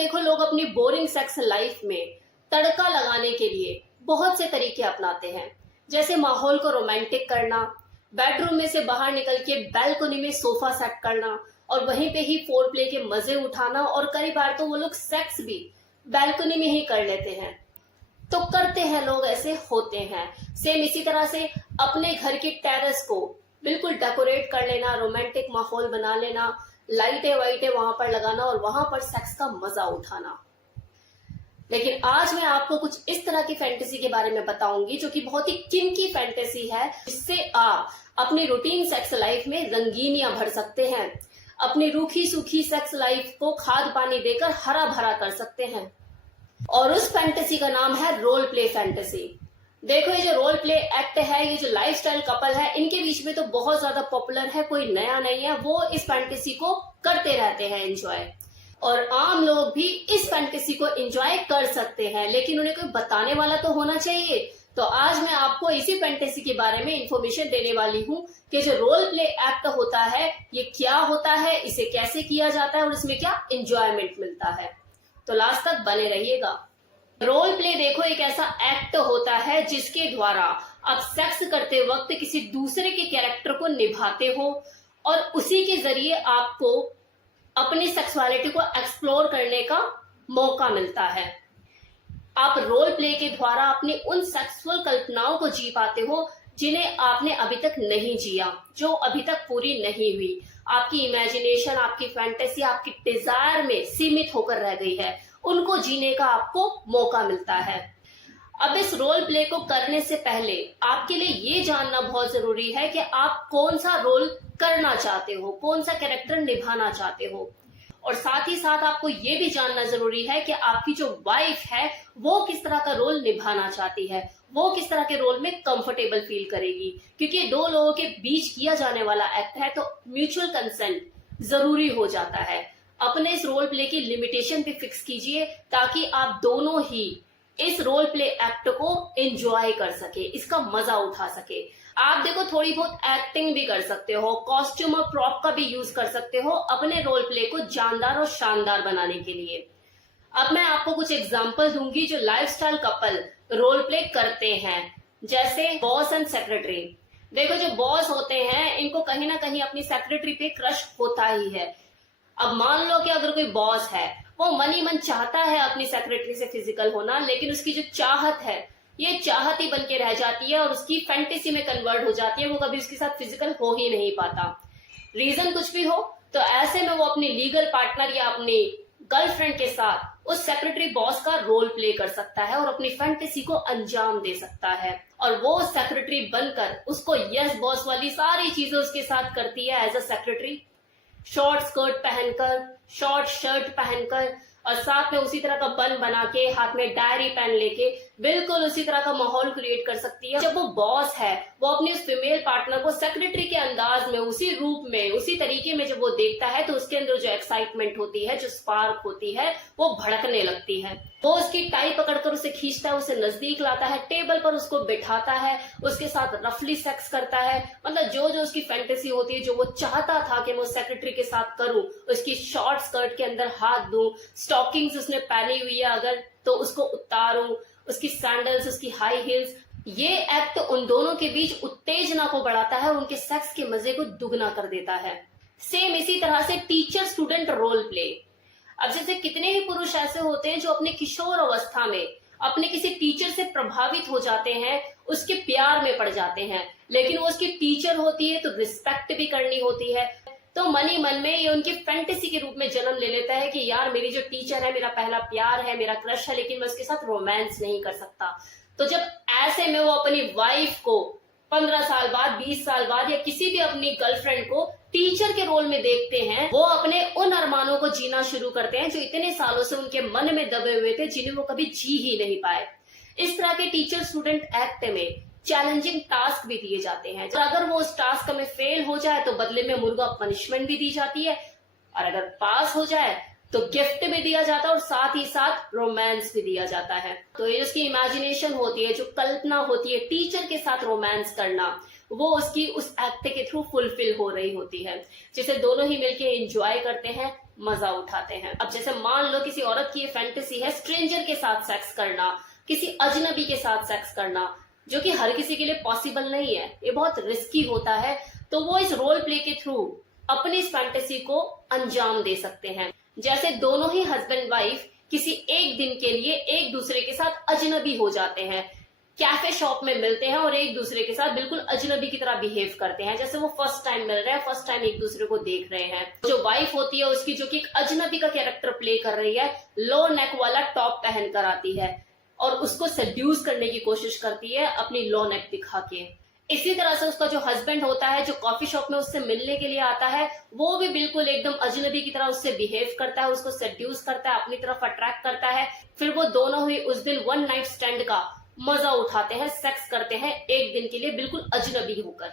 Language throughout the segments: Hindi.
देखो लोग अपनी बोरिंग सेक्स लाइफ में तड़का लगाने के लिए बहुत से तरीके अपनाते हैं, जैसे माहौल को रोमांटिक करना, बेडरूम में से बाहर निकल के बैल्कनी में सोफा सेट करना और वहीं पे ही फोर प्ले के मजे उठाना। और कई बार तो वो लोग सेक्स भी बैल्कनी में ही कर लेते हैं। तो करते हैं लोग, ऐसे होते हैं। सेम इसी तरह से अपने घर के टेरेस को बिल्कुल डेकोरेट कर लेना, रोमांटिक माहौल बना लेना, लाइटें वाइटें वहां पर लगाना और वहां पर सेक्स का मजा उठाना। लेकिन आज मैं आपको कुछ इस तरह की फैंटेसी के बारे में बताऊंगी जो कि बहुत ही किनकी फैंटेसी है, जिससे आप अपनी रूटीन सेक्स लाइफ में रंगीनियां भर सकते हैं, अपनी रूखी सूखी सेक्स लाइफ को खाद पानी देकर हरा भरा कर सकते हैं। और उस फैंटेसी का नाम है रोल प्ले फैंटेसी। देखो ये जो रोल प्ले एक्ट है, ये जो लाइफस्टाइल कपल है, इनके बीच में तो बहुत ज्यादा पॉपुलर है, कोई नया नहीं है। वो इस फैंटेसी को करते रहते हैं एंजॉय, और आम लोग भी इस फैंटेसी को एंजॉय कर सकते हैं, लेकिन उन्हें कोई बताने वाला तो होना चाहिए। तो आज मैं आपको इसी फैंटेसी के बारे में इंफॉर्मेशन देने वाली हूँ कि जो रोल प्ले एक्ट होता है ये क्या होता है, इसे कैसे किया जाता है और इसमें क्या एंजॉयमेंट मिलता है। तो लास्ट तक बने रहिएगा। रोल प्ले देखो एक ऐसा एक्ट होता है जिसके द्वारा आप सेक्स करते वक्त किसी दूसरे के कैरेक्टर को निभाते हो और उसी के जरिए आपको अपनी सेक्सुअलिटी को एक्सप्लोर करने का मौका मिलता है। आप रोल प्ले के द्वारा अपनी उन सेक्सुअल कल्पनाओं को जी पाते हो जिन्हें आपने अभी तक नहीं जिया, जो अभी तक पूरी नहीं हुई। आपकी इमेजिनेशन, आपकी फैंटेसी, आपकी डिजायर में सीमित होकर रह गई है, उनको जीने का आपको मौका मिलता है। अब इस रोल प्ले को करने से पहले आपके लिए ये जानना बहुत जरूरी है कि आप कौन सा रोल करना चाहते हो, कौन सा कैरेक्टर निभाना चाहते हो। और साथ ही साथ आपको ये भी जानना जरूरी है कि आपकी जो वाइफ है वो किस तरह का रोल निभाना चाहती है, वो किस तरह के रोल में कंफर्टेबल फील करेगी। क्योंकि दो लोगों के बीच किया जाने वाला एक्ट है तो म्यूचुअल कंसेंट जरूरी हो जाता है। अपने इस रोल प्ले की लिमिटेशन भी फिक्स कीजिए ताकि आप दोनों ही इस रोल प्ले एक्ट को एंजॉय कर सके, इसका मजा उठा सके। आप देखो थोड़ी बहुत एक्टिंग भी कर सकते हो, कॉस्ट्यूम और प्रॉप का भी यूज कर सकते हो अपने रोल प्ले को जानदार और शानदार बनाने के लिए। अब मैं आपको कुछ एग्जांपल दूंगी जो लाइफस्टाइल कपल रोल प्ले करते हैं, जैसे बॉस एंड सेक्रेटरी। देखो जो बॉस होते हैं इनको कहीं ना कहीं अपनी सेक्रेटरी पे क्रश होता ही है। अब मान लो कि अगर कोई बॉस है वो मन ही मन चाहता है अपनी सेक्रेटरी से फिजिकल होना, लेकिन उसकी जो चाहत है ये चाहत ही बन के रह जाती है और उसकी फैंटेसी में कन्वर्ट हो जाती है, वो कभी उसके साथ फिजिकल हो ही नहीं पाता। रीजन कुछ भी हो तो ऐसे में वो अपनी लीगल पार्टनर या अपनी गर्लफ्रेंड के साथ उस सेक्रेटरी बॉस का रोल प्ले कर सकता है और अपनी फैंटेसी को अंजाम दे सकता है। और वो सेक्रेटरी बनकर उसको यस बॉस वाली सारी चीजें उसके साथ करती है as a secretary. Short skirt पहनकर, शॉर्ट शर्ट पहनकर और साथ में उसी तरह का बन बना के, हाथ में डायरी पेन लेके बिल्कुल उसी तरह का माहौल क्रिएट कर सकती है। जब वो बॉस है वो अपनी उस फीमेल पार्टनर को सेक्रेटरी के अंदाज में, उसी रूप में, उसी तरीके में जब वो देखता है तो उसके अंदर जो एक्साइटमेंट होती है, जो स्पार्क होती है, वो भड़कने लगती है। वो उसकी टाई पकड़कर उसे खींचता है, उसे नजदीक लाता है, टेबल पर उसको बिठाता है, उसके साथ रफली सेक्स करता है। मतलब जो जो उसकी फैंटेसी होती है, जो वो चाहता था कि मैं उस सेक्रेटरी के साथ करूं, उसकी शॉर्ट स्कर्ट के अंदर हाथ दूं, स्टॉकिंग्स उसने पहनी हुई है अगर तो उसको उतारूं, उसकी सैंडल्स, उसकी हाई हील्स। ये एक्ट उन दोनों के बीच उत्तेजना को बढ़ाता है, उनके सेक्स के मजे को दुगना कर देता है। सेम इसी तरह से टीचर स्टूडेंट रोल प्ले। अब जैसे कितने ही पुरुष ऐसे होते हैं जो अपने किशोर अवस्था में अपने किसी टीचर से प्रभावित हो जाते हैं, उसके प्यार में पड़ जाते हैं, लेकिन वो उसकी टीचर होती है तो रिस्पेक्ट भी करनी होती है। तो मन ही मन में ये उनकी फैंटेसी के रूप में जन्म ले लेता है कि यार मेरी जो टीचर है मेरा पहला प्यार है, मेरा क्रश है, लेकिन मैं उसके साथ रोमांस नहीं कर सकता। तो जब ऐसे में वो अपनी वाइफ को 15 साल बाद, 20 साल बाद या किसी भी अपनी गर्लफ्रेंड को टीचर के रोल में देखते हैं, वो अपने उन अरमानों को जीना शुरू करते हैं जो इतने सालों से उनके मन में दबे हुए थे, जिन्हें वो कभी जी ही नहीं पाए। इस तरह के टीचर स्टूडेंट एक्ट में चैलेंजिंग टास्क भी दिए जाते हैं, तो अगर वो उस टास्क में फेल हो जाए तो बदले में मुर्गा पनिशमेंट भी दी जाती है, और अगर पास हो जाए तो गिफ्ट भी दिया जाता है और साथ ही साथ रोमांस भी दिया जाता है। तो ये उसकी इमेजिनेशन होती है, जो कल्पना होती है टीचर के साथ रोमांस करना, वो उसकी उस एक्ट के थ्रू फुलफिल हो रही होती है, जिसे दोनों ही मिलके एंजॉय करते हैं, मजा उठाते हैं। अब जैसे मान लो किसी औरत की ये फैंटेसी है स्ट्रेंजर के साथ सेक्स करना, किसी अजनबी के साथ सेक्स करना, जो कि हर किसी के लिए पॉसिबल नहीं है, ये बहुत रिस्की होता है। तो वो इस रोल प्ले के थ्रू अपनी इस फैंटेसी को अंजाम दे सकते हैं। जैसे दोनों ही हस्बैंड वाइफ किसी एक दिन के लिए एक दूसरे के साथ अजनबी हो जाते हैं, कैफे शॉप में मिलते हैं और एक दूसरे के साथ बिल्कुल अजनबी की तरह बिहेव करते हैं, जैसे वो फर्स्ट टाइम मिल रहे हैं, फर्स्ट टाइम एक दूसरे को देख रहे हैं। जो वाइफ होती है उसकी, जो कि एक अजनबी का कैरेक्टर प्ले कर रही है, लो नेक वाला टॉप पहन कर आती है और उसको सेड्यूस करने की कोशिश करती है अपनी लो नेक दिखा के। इसी तरह से उसका जो हस्बैंड होता है, जो कॉफी शॉप में उससे मिलने के लिए आता है, वो भी बिल्कुल एकदम अजनबी की तरह उससे बिहेव करता है, उसको सेड्यूस करता है, अपनी तरफ अट्रैक्ट करता है। फिर वो दोनों ही उस दिन वन नाइट स्टैंड का मजा उठाते हैं, सेक्स करते हैं एक दिन के लिए बिल्कुल अजनबी होकर।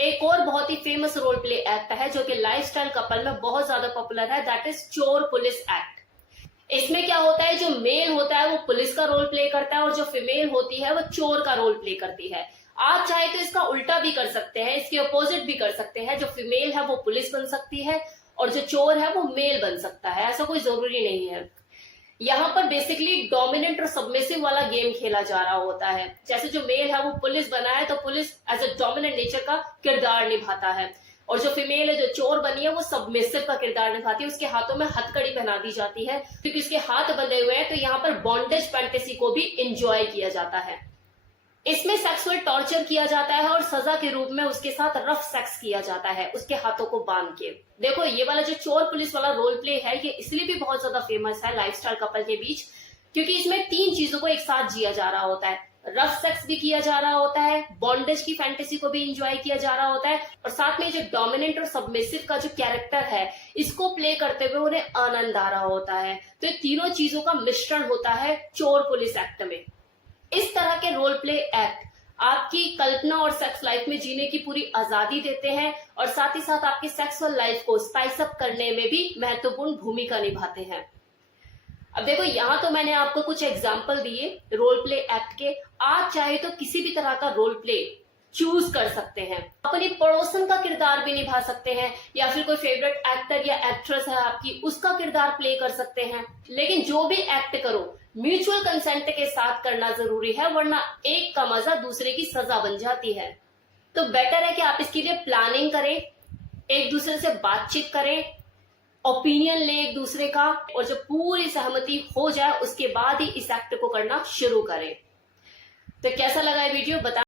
एक और बहुत ही फेमस रोल प्ले एक्ट है जो कि लाइफस्टाइल कपल में बहुत ज्यादा पॉपुलर है, दैट इज चोर पुलिस एक्ट। इसमें क्या होता है, जो मेल होता है वो पुलिस का रोल प्ले करता है और जो फीमेल होती है वो चोर का रोल प्ले करती है। आप चाहे तो इसका उल्टा भी कर सकते हैं, इसके अपोजिट भी कर सकते हैं। जो फीमेल है वो पुलिस बन सकती है और जो चोर है वो मेल बन सकता है, ऐसा कोई जरूरी नहीं है। यहाँ पर बेसिकली डोमिनेंट और सबमिसिव वाला गेम खेला जा रहा होता है। जैसे जो मेल है वो पुलिस बना है तो police as a dominant nature का किरदार निभाता है और जो फीमेल है, जो चोर बनी है, वो सबमिसिव का किरदार निभाती है। उसके हाथों में हथकड़ी पहना दी जाती है क्योंकि उसके हाथ बंधे हुए हैं, तो यहाँ पर बॉन्डेज फैंटेसी को भी एंजॉय किया जाता है। इसमें सेक्सुअल टॉर्चर किया जाता है और सजा के रूप में उसके साथ रफ सेक्स किया जाता है, उसके हाथों को बांध के। देखो ये वाला जो चोर पुलिस वाला रोल प्ले है, ये इसलिए भी बहुत ज्यादा फेमस है लाइफस्टाइल कपल के बीच क्योंकि इसमें 3 चीजों को एक साथ जिया जा रहा होता है। रफ सेक्स भी किया जा रहा होता है, बॉन्डेज की फैंटेसी को भी एंजॉय किया जा रहा होता है और साथ में जो डोमिनेंट और सबमिसिव का जो कैरेक्टर है, इसको प्ले करते हुए उन्हें आनंद आ रहा होता है। तो ये तीनों चीजों का मिश्रण होता है चोर पुलिस एक्ट में। इस तरह के रोल प्ले एक्ट आपकी कल्पना और सेक्स लाइफ में जीने की पूरी आजादी देते हैं और साथ ही साथ आपकी सेक्सुअल लाइफ को स्पाइस अप करने में भी महत्वपूर्ण भूमिका निभाते हैं। अब देखो यहाँ तो मैंने आपको कुछ एग्जाम्पल दिए रोल प्ले एक्ट के। आप चाहे तो किसी भी तरह का रोल प्ले चूज कर सकते हैं, अपनी पड़ोसन का किरदार भी निभा सकते हैं या फिर कोई फेवरेट एक्टर या एक्ट्रेस है आपकी, उसका किरदार प्ले कर सकते हैं। लेकिन जो भी एक्ट करो म्यूचुअल कंसेंट के साथ करना जरूरी है, वरना एक का मजा दूसरे की सजा बन जाती है। तो बेटर है कि आप इसके लिए प्लानिंग करें, एक दूसरे से बातचीत करें, ओपिनियन लें एक दूसरे का और जब पूरी सहमति हो जाए उसके बाद ही इस एक्ट को करना शुरू करें। तो कैसा लगा ये वीडियो बता